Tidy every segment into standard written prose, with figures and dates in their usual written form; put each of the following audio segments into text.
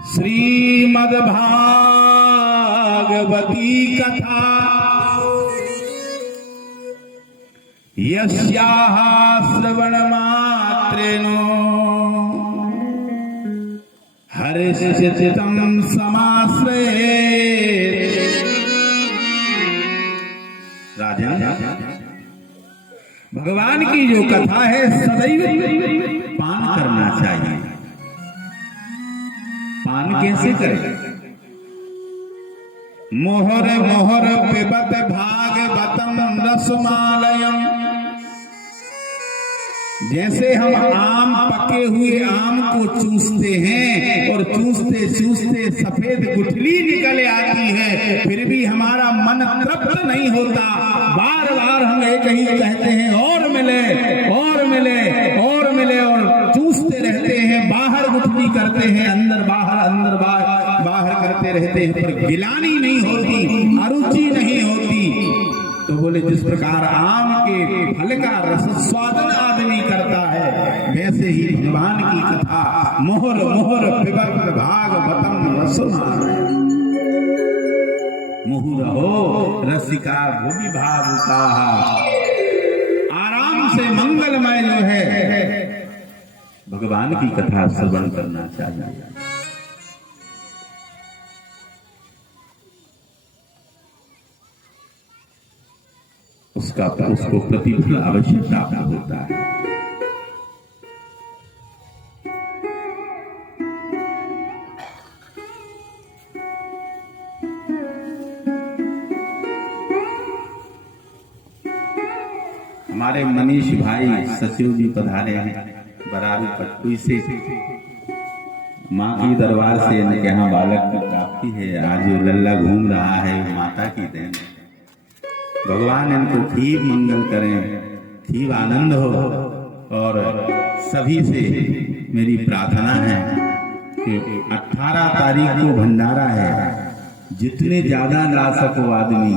श्रीमद्भागवती कथा यस्याः श्रवणमात्रेण हर्षचित्तं समाश्रयेत्। राजन, भगवान की जो कथा है सदैव पान करना चाहिए। पान कैसे करें? मोहर मोहर पिबत भागवतम रसमालयम। जैसे हम आम पके हुए आम को चूसते हैं और चूसते चूसते सफेद गुठली निकल आती है, फिर भी हमारा मन तृप्त नहीं होता। बार बार हम एक ही कहते हैं और मिले और मिले और मिले और चूसते रहते हैं। बाहर गुठली करते हैं, अंदर बाहर बाहर करते रहते हैं, पर गिलानी नहीं होती, अरुचि नहीं होती। तो बोले जिस प्रकार आम के फल का रस स्वादन आदमी करता है, वैसे ही भगवान की कथा मोहर मोहर पिबत भागवतम रसमालयम। मुहुरहो रसिका भुवि भावुकाः। आराम से मंगलमय जो है भगवान की कथा श्रवण करना चाहिए। उसको प्रतिफल अवश्य प्राप्त होता है। हमारे मनीष भाई सचिव जी पधारे हैं बरारू पट्टू से। माँ की दरबार से इनके यहाँ बालक की प्राप्ति है। आज जो लल्ला घूम रहा है माता की देन। भगवान इनको खूब मंगल करें, खूब आनंद हो। और सभी से मेरी प्रार्थना है कि 18 तारीख को भंडारा है। जितने ज्यादा ला सको आदमी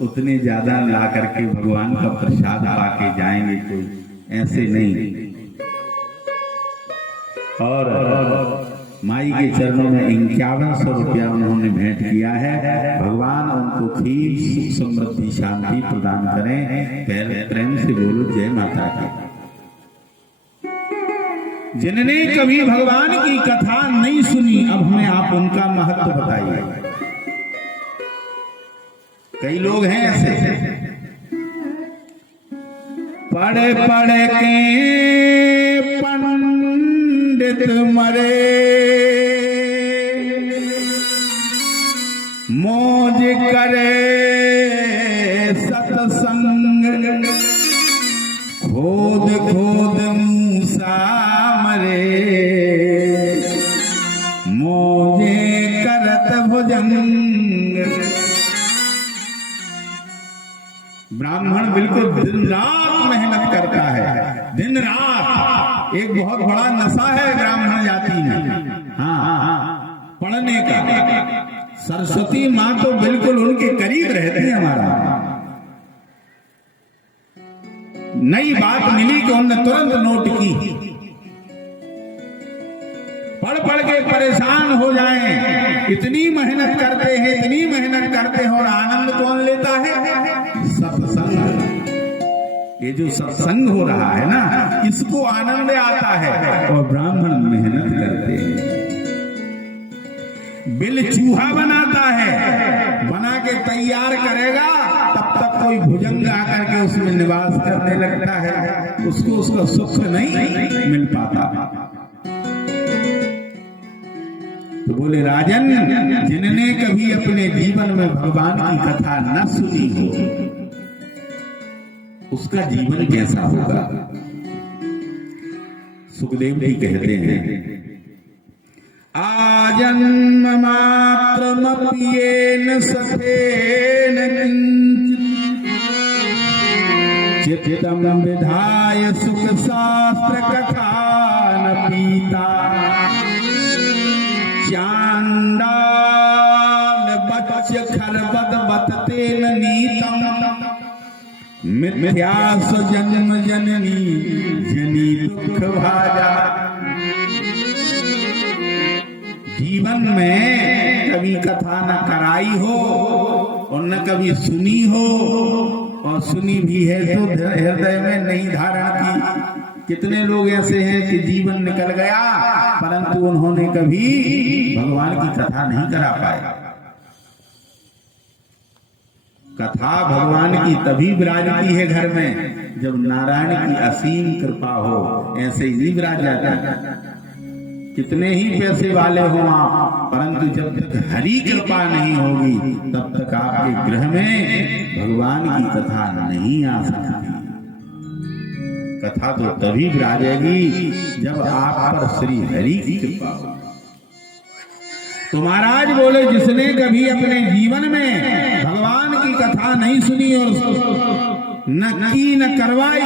उतने ज्यादा ला करके भगवान का प्रसाद पाके जाएंगे, कोई ऐसे नहीं। और माई के चरणों में 5100 रुपया उन्होंने भेंट किया है। भगवान उनको खूब सुख समृद्धि शांति प्रदान करें। प्रेम से बोलो जय माता की। जिनने कभी भगवान की कथा नहीं सुनी, अब हमें आप उनका महत्व बताइए। कई लोग हैं ऐसे, पढ़े पढ़े के पंडित मरे, मौज करे सत्संग, खोद खोद मूसा मरे, मौजे करत भुजंग। ब्राह्मण बिल्कुल दिन रात मेहनत करता है, दिन रात। एक बहुत बड़ा नशा है ब्राह्मण जाति में, हाँ, पढ़ने का। सरस्वती माँ तो बिल्कुल उनके करीब रहती है। हमारा नई बात मिली कि उन्होंने तुरंत नोट की। पढ़ पढ़ के परेशान हो जाएं, इतनी मेहनत करते हैं, इतनी मेहनत करते हैं, और आनंद कौन लेता है? सत्संग। ये जो सत्संग हो रहा है ना, इसको आनंद आता है। और ब्राह्मण मेहनत करते हैं, बिल चूहा बनाता है, बना के तैयार करेगा, तब तक कोई भुजंग आकर के उसमें निवास करने लगता है। उसको उसका सुख नहीं मिल पाता। तो बोले राजन, जिनने कभी अपने जीवन में भगवान की कथा न सुनी हो, उसका जीवन कैसा होगा? सुखदेव जी कहते हैं, आजन्म मात्रमप्येन सखेन चित्तम विधाय सुख शास्त्र कथा न पीता, चांडाल बच खरबत बततेन नीतम, मिथ्या स्वजन्म जननी जनी दुख भाजा। जीवन में कभी कथा न कराई हो और न कभी सुनी हो, और सुनी भी है तो हृदय में नहीं धारण की। कितने लोग ऐसे हैं कि जीवन निकल गया परंतु उन्होंने कभी भगवान की कथा नहीं करा पाए। कथा भगवान की तभी विराजती है घर में जब नारायण की असीम कृपा हो, ऐसे ही विराज जाता। कितने ही पैसे वाले हो आप, परंतु जब तक हरि कृपा नहीं होगी तब तक आपके गृह में भगवान की कथा नहीं आ सकती। कथा तो तभी विराजेगी जब आप पर श्री हरि की कृपा हो। तो महाराज बोले, जिसने कभी अपने जीवन में भगवान की कथा नहीं सुनी और न की न करवाई,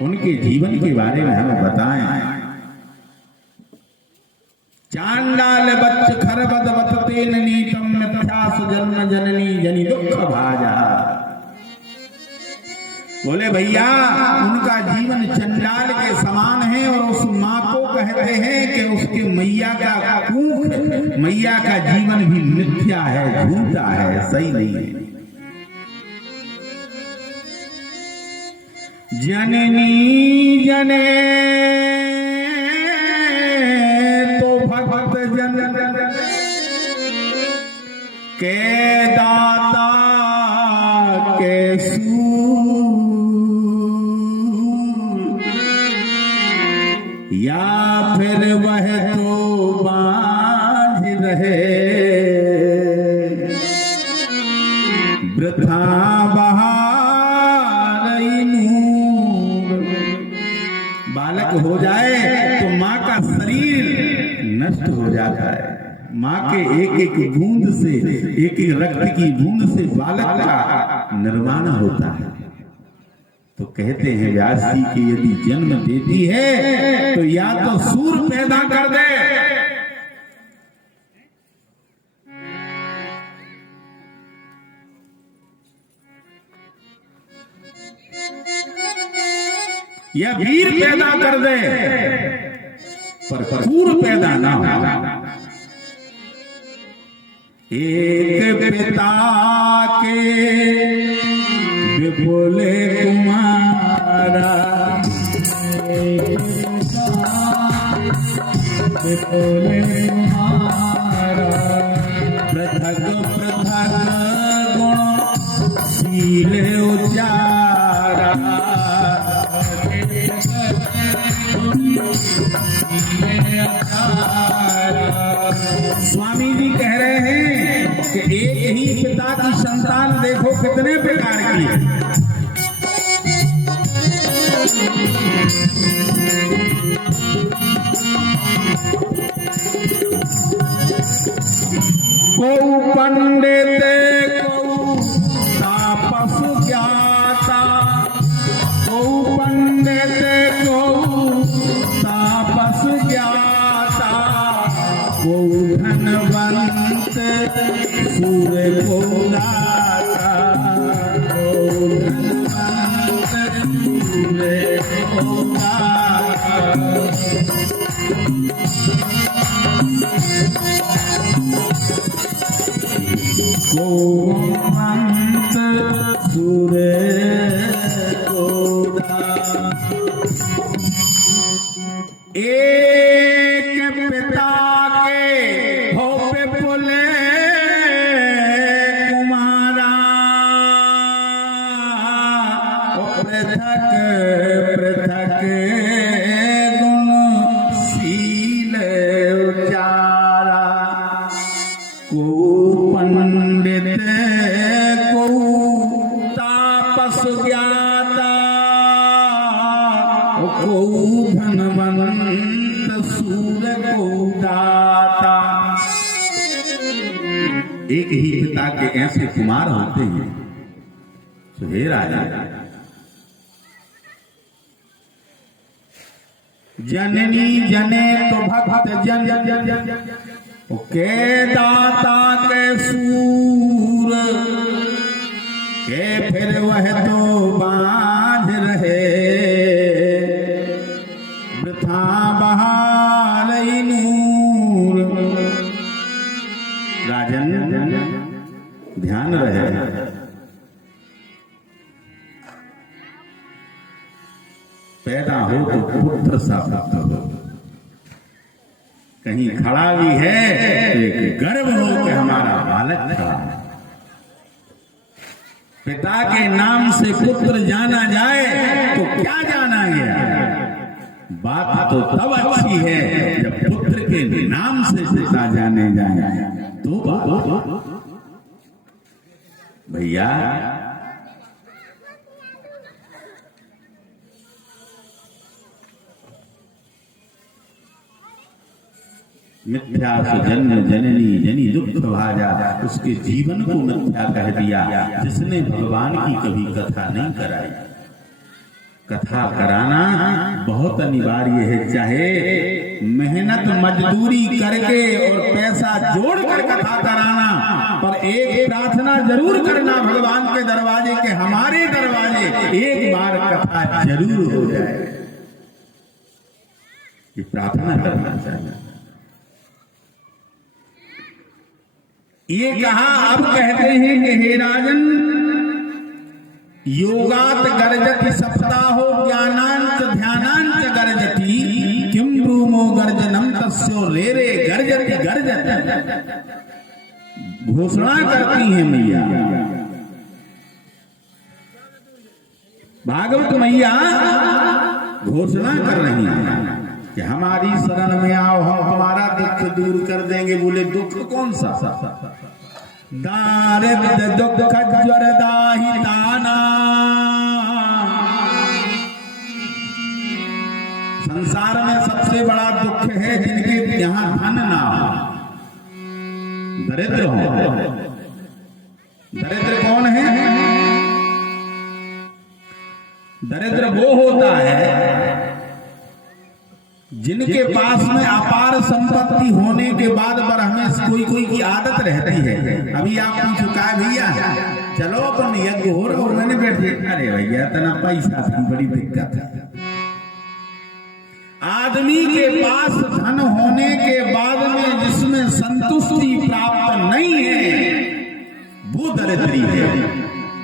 उनके जीवन के बारे में हमें बताएं। चांडाल बच्च खरबद वततेन नीतम मिथ्यास जन्म जननी जनि दुख भाजा। बोले भैया, उनका जीवन चंडाल के समान है और उस माँ को कहते हैं कि उसके मैया का कूख, मैया का जीवन भी मिथ्या है, झूठा है, सही नहीं है। जननी जने तो भक्त जन के दाता के या फिर वह तो बांझ रहे वृथा बहारई नूर। बालक हो जाए तो माँ का शरीर नष्ट हो जाता है। माँ के एक एक बूंद से, एक एक रक्त की बूंद से बालक का निर्माण होता है। तो कहते हैं व्यास जी कि यदि जन्म देती है तो या तो सूर पैदा कर दे, या वीर पैदा कर दे, पर सूर पैदा ना हो। एक पिता के विपुल कुमारा, विपुल कुमारा, पृथक पृथक गुण शील उचारा। स्वामी जी कह रहे हैं कि एक ही पिता की संतान देखो कितने प्रकार की है। को पंडित को तापस ज्ञाता, को पंडित को तापस ज्ञाता, को धनवंत सूर्य को लाता, को धनवंत सूर्य को लाता। गोमंत सूर्य को लाता। एक पिता के हो विपुल कुमारा, पृथक पृथक गुण शील उचारा। को पंडित को तापस ज्ञाता, को धनवंत सूर्य को दाता। एक ही पिता के ऐसे कुमार होते हैं। सुहे राजा, जननी जने तो भक्त जन, के दाता के सूर, के फिर वह तो बांध रहे वृथा बहारई नूर। हो तो पुत्र सा पुत्र हो, कहीं खड़ा भी है तो एक गर्व हो कि हमारा बालक खड़ा है। पिता के नाम से पुत्र जाना जाए तो क्या जाना गया। बात तो तब अच्छी है जब पुत्र के नाम से पिता जाने जाए तो बात भैया। मिथ्या सुजन्म जननी जनी दुख भाजा, उसके जीवन को मिथ्या कह दिया जिसने भगवान की कभी कथा नहीं कराई। कथा कराना बहुत अनिवार्य है, चाहे मेहनत मजदूरी करके और पैसा जोड़कर कथा कराना, पर एक प्रार्थना जरूर करना भगवान के दरवाजे के, हमारे दरवाजे एक बार कथा जरूर हो जाए, ये प्रार्थना करना चाहिए। ये कहा, अब कहते हैं कि हे राजन, योगात गर्जति सप्ताहो ज्ञानांच ध्यानांच गर्जति, किम ब्रूमो गर्जनम तस्यो रेरे गर्जति गर्जति। घोषणा करती है मैया, भागवत मैया घोषणा कर रही है कि हमारी शरण में आओ, हम तुम्हारा दुख दूर कर देंगे। बोले दुख कौन सा? दारिद्र दुख ज्वर दाहिताना, संसार में सबसे बड़ा दुख है जिनके यहाँ धन ना हो, दरिद्र हो। दरिद्र कौन है? दरिद्र वो होता है जिनके पास में अपार संपत्ति होने के बाद पर हमें कोई कोई की आदत रहती है। अभी आप पूछो क्या भैया चलो अपन यज्ञ हो रहा और मैंने बैठे, अरे भैया इतना पैसा की बड़ी दिक्कत है। आदमी के पास धन होने के बाद में जिसमें संतुष्टि प्राप्त नहीं है वो दरिद्री है।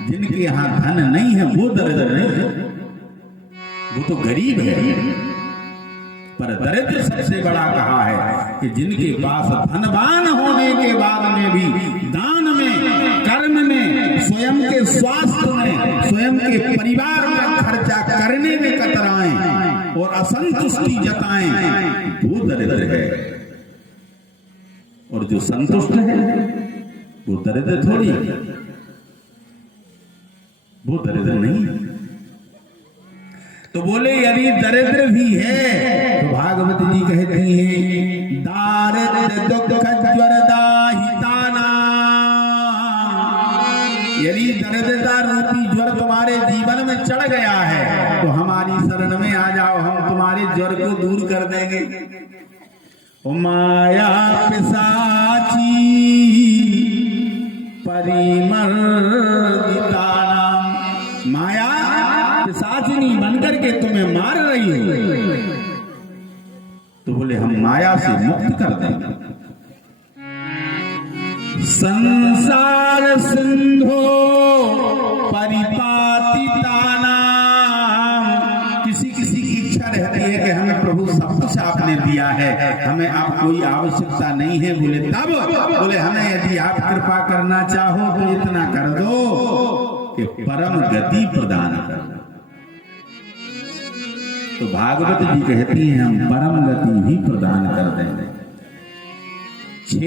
जिनके यहाँ धन नहीं है वो दरिद्र नहीं है, वो तो गरीब है। पर दरिद्र सबसे बड़ा कहा है कि जिनके पास धनवान होने के बाद में भी दान में, कर्म में, स्वयं के स्वास्थ्य में, स्वयं के परिवार में खर्चा करने में कतराएं और असंतुष्टि जताएं, वो दरिद्र है। और जो संतुष्ट है वो दरिद्र थोड़ी है, वो दरिद्र नहीं है। तो बोले यदि दरिद्र भी है तो भागवत जी कहती हैं, दारिद्र दुख ज्वर दाहिताना, यदि दरिद्रता रूपी ज्वर तुम्हारे जीवन में चढ़ गया है तो हमारी शरण में आ जाओ, हम तुम्हारे ज्वर को दूर कर देंगे। माया पिशाची परिमर्दिता, माया पिशाचिनी बनकर के तुम्हें मार रही हो, तो बोले हम माया से मुक्त कर देंगे। संसार सिंधो परिपातिताना, किसी किसी की इच्छा रहती है कि हमें प्रभु सब कुछ आपने दिया है, हमें आप कोई आवश्यकता नहीं है। बोले तब बोले हमें यदि आप कृपा करना चाहो तो इतना कर दो कि परम गति प्रदान कर। तो भागवत जी कहती हैं हम परम गति भी प्रदान कर देंगे। 6